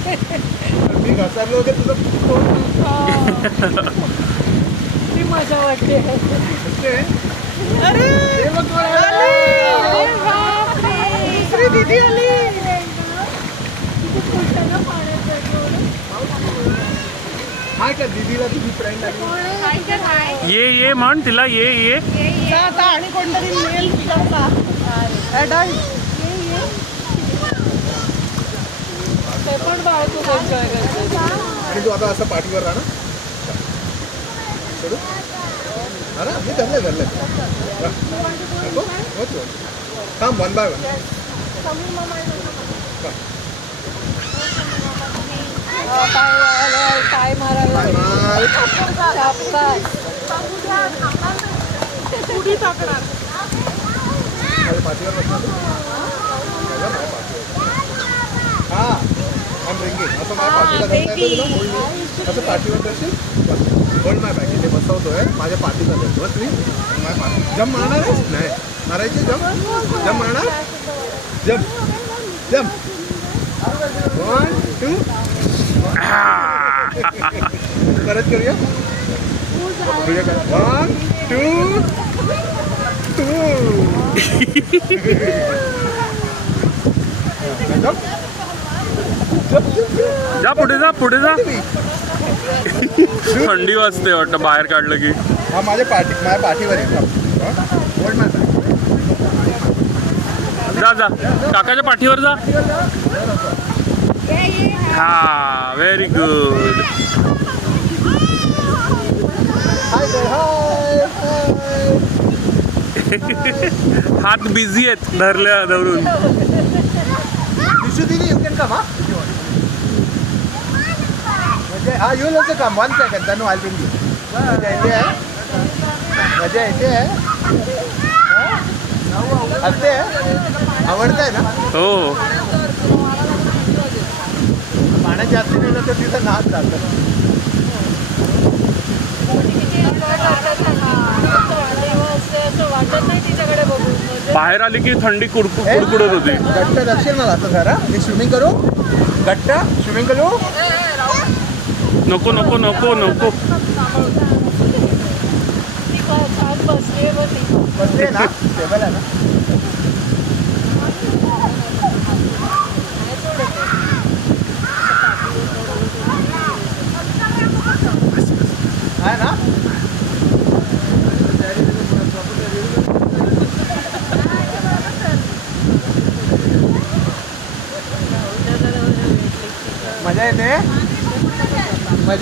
मी घसरलो वगैरे तुझं ती मजा वाटते. अरे दुसरी दीदी आली. हाय का दीदीला तुझी फ्रेंड आली. ये म्हण तिला ये आता आणि कोणतरी मेल तुझ्या ॲडल्ट ते पण बाळ खूप एन्जॉय करते. आणि तू आता असं पाठीवर राहा ना. सोडू हा ना मी धरलंय नको होतो. काम 1 by 1. पाय मारायला पुढी टाकणार. माझ्या पाठीवर बसणार हा आम रिंगिंग असं माझ्या पाठीला धरता येतं तुला. असं पाठीवर धरशील होल्ड माय बॅग इथे बसवतोय माझ्या पाठीला धरतो बस मी माझ्या पाठी जम्प मारणार आहेस नाही मारायची जम्प मारणार जम्प 1 2 परत करूया 1 2 जा पुढे जा थंडी वाजते वाटतं बाहेर काढलं की. हा माझ्या पाठीवर आहे. जा काकाच्या पाठीवर जा. हा व्हेरी गुड. हात बिझी आहेत धरून. विशू दीदी यू कॅन कम हा you also come 1 second Tanu I will मजा येते आहे हसते आवडतंय ना. हो पाण्यात जास्त नेलं तर तिथं नाच जातं. वाटत नाही तिच्याकडे बघून. बाहेर आली की थंडी कुडकुडत होती. गट्ट दर्शन मला आता जरा मी स्विमिंग करू गट्ट स्विमिंग करू. नको छान बसली बसते ना टेबल आहे ना. आहे ना मजा येते.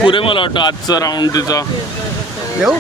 पुरे मला वाटतं आजचा राऊंड तिचा. येऊ